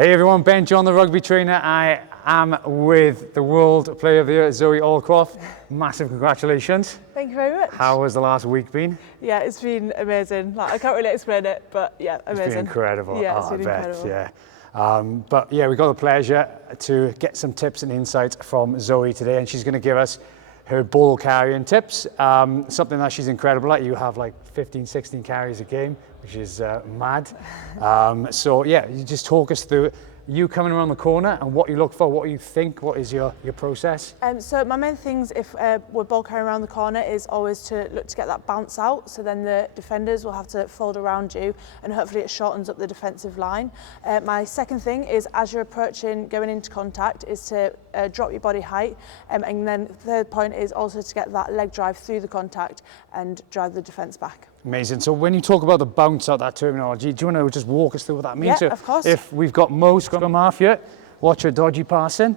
Hey everyone, Ben John, the rugby trainer. I am with the World Player of the Year, Zoe Aldcroft. Massive congratulations. Thank you very much. How has the last week been? Yeah, it's been amazing. Like, I can't really explain it, but yeah, amazing. It's been incredible. Yeah, it's been incredible. Yeah. But yeah, we got the pleasure to get some tips and insights from Zoe today, and she's going to give us her ball carrying tips. Something that she's incredible at. You have like 15, 16 carries a game, which is mad. So yeah, you just talk us through you coming around the corner and what you look for, what you think, what is your process? So my main things if we're ball carrying around the corner is always to look to get that bounce out, so then the defenders will have to fold around you and hopefully it shortens up the defensive line. My second thing is as you're approaching, going into contact, is to drop your body height, and then the third point is also to get that leg drive through the contact and drive the defence back. Amazing. So when you talk about the bounce out, that terminology, do you want to just walk us through what that means? Yeah, So of course. if we've got Mo scrum half here, watch your dodgy passing,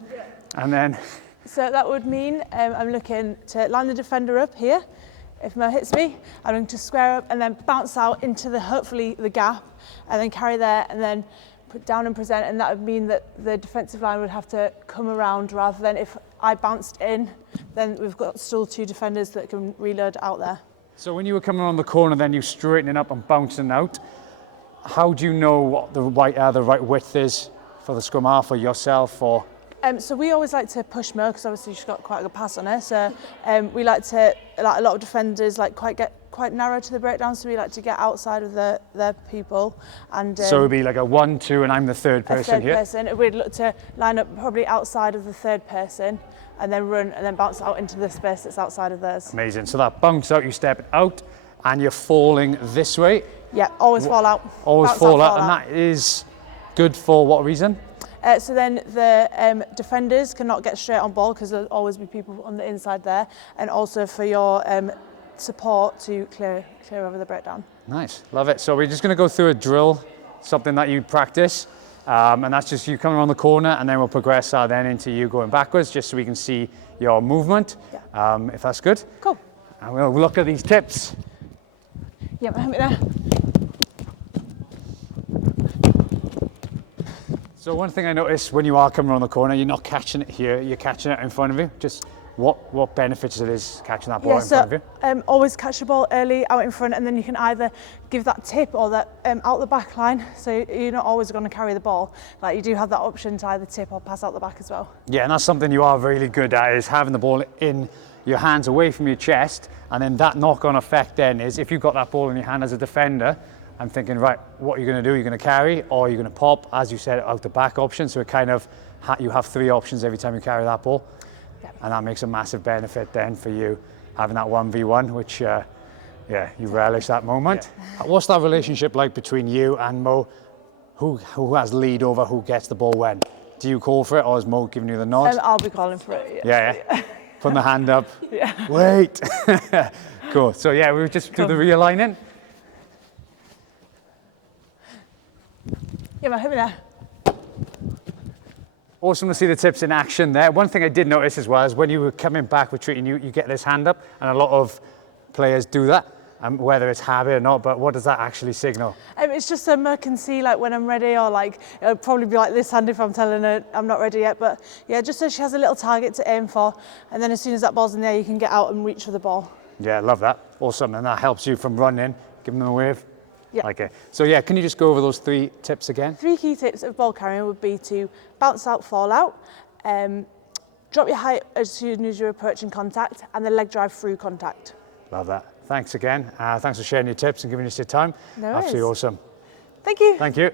and then... So that would mean I'm looking to line the defender up here. If Mo hits me, I'm going to square up and then bounce out into hopefully the gap, and then carry there and then put down and present, and that would mean that the defensive line would have to come around rather than if I bounced in, then we've got still two defenders that can reload out there. So when you were coming around the corner, then you straightening up and bouncing out, how do you know what the right width is for the scrum half, or yourself, or? So we always like to push Mo because obviously she's got quite a good pass on her. So we like to, like a lot of defenders, like get quite narrow to the breakdown. So we like to get outside of their people. And so it would be like a 1, 2, and I'm the third person here. We'd look to line up probably outside of the third person, and then run and then bounce out into the space that's outside of theirs. Amazing. So that bounce out, you step out, and you're falling this way. Yeah, always fall out. Always fall out, and that is good for what reason? So then the defenders cannot get straight on ball because there'll always be people on the inside there, and also for your support to clear over the breakdown. Nice, love it. So we're just going to go through a drill, something that you practice, and that's just you coming around the corner, and then we'll progress then into you going backwards, just so we can see your movement. Yeah. If that's good. Cool. And we'll look at these tips. Yeah, help me there. So one thing I noticed when you are coming around the corner, you're not catching it here, you're catching it in front of you. Just what benefits it is catching that ball in front of you? Always catch the ball early out in front, and then you can either give that tip or that out the back line. So you're not always going to carry the ball. Like, you do have that option to either tip or pass out the back as well. Yeah, and that's something you are really good at, is having the ball in your hands away from your chest, and then that knock-on effect then is if you've got that ball in your hand as a defender, I'm thinking, right, what are you going to do? You're going to carry, or you're going to pop, as you said, out the back option. So it kind of, you have three options every time you carry that ball. Yep. And that makes a massive benefit then for you, having that 1v1, which, yeah, you relish that moment. Yeah. What's that relationship like between you and Mo? Who has lead over who gets the ball when? Do you call for it, or is Mo giving you the nod? I'll be calling for it, yeah. Putting the hand up. Yeah. Wait. Cool. So yeah, we'll just do the realigning. Yeah, hit me there. Awesome to see the tips in action there. One thing I did notice as well is when you were coming back retreating, you get this hand up, and a lot of players do that, whether it's habit or not, but what does that actually signal? It's just so Mo can see like when I'm ready, or like it'll probably be like this hand if I'm telling her I'm not ready yet, but yeah, just so she has a little target to aim for, and then as soon as that ball's in there, you can get out and reach for the ball. Yeah, I love that. Awesome, and that helps you from running, giving them a wave. Yeah. Okay. So yeah, can you just go over those 3 tips again? 3 key tips of ball carrying would be to bounce out, fall out, drop your height as soon as you're approaching contact, and the leg drive through contact. Love that. Thanks again. Thanks for sharing your tips and giving us your time. No worries. Absolutely awesome. Thank you. Thank you.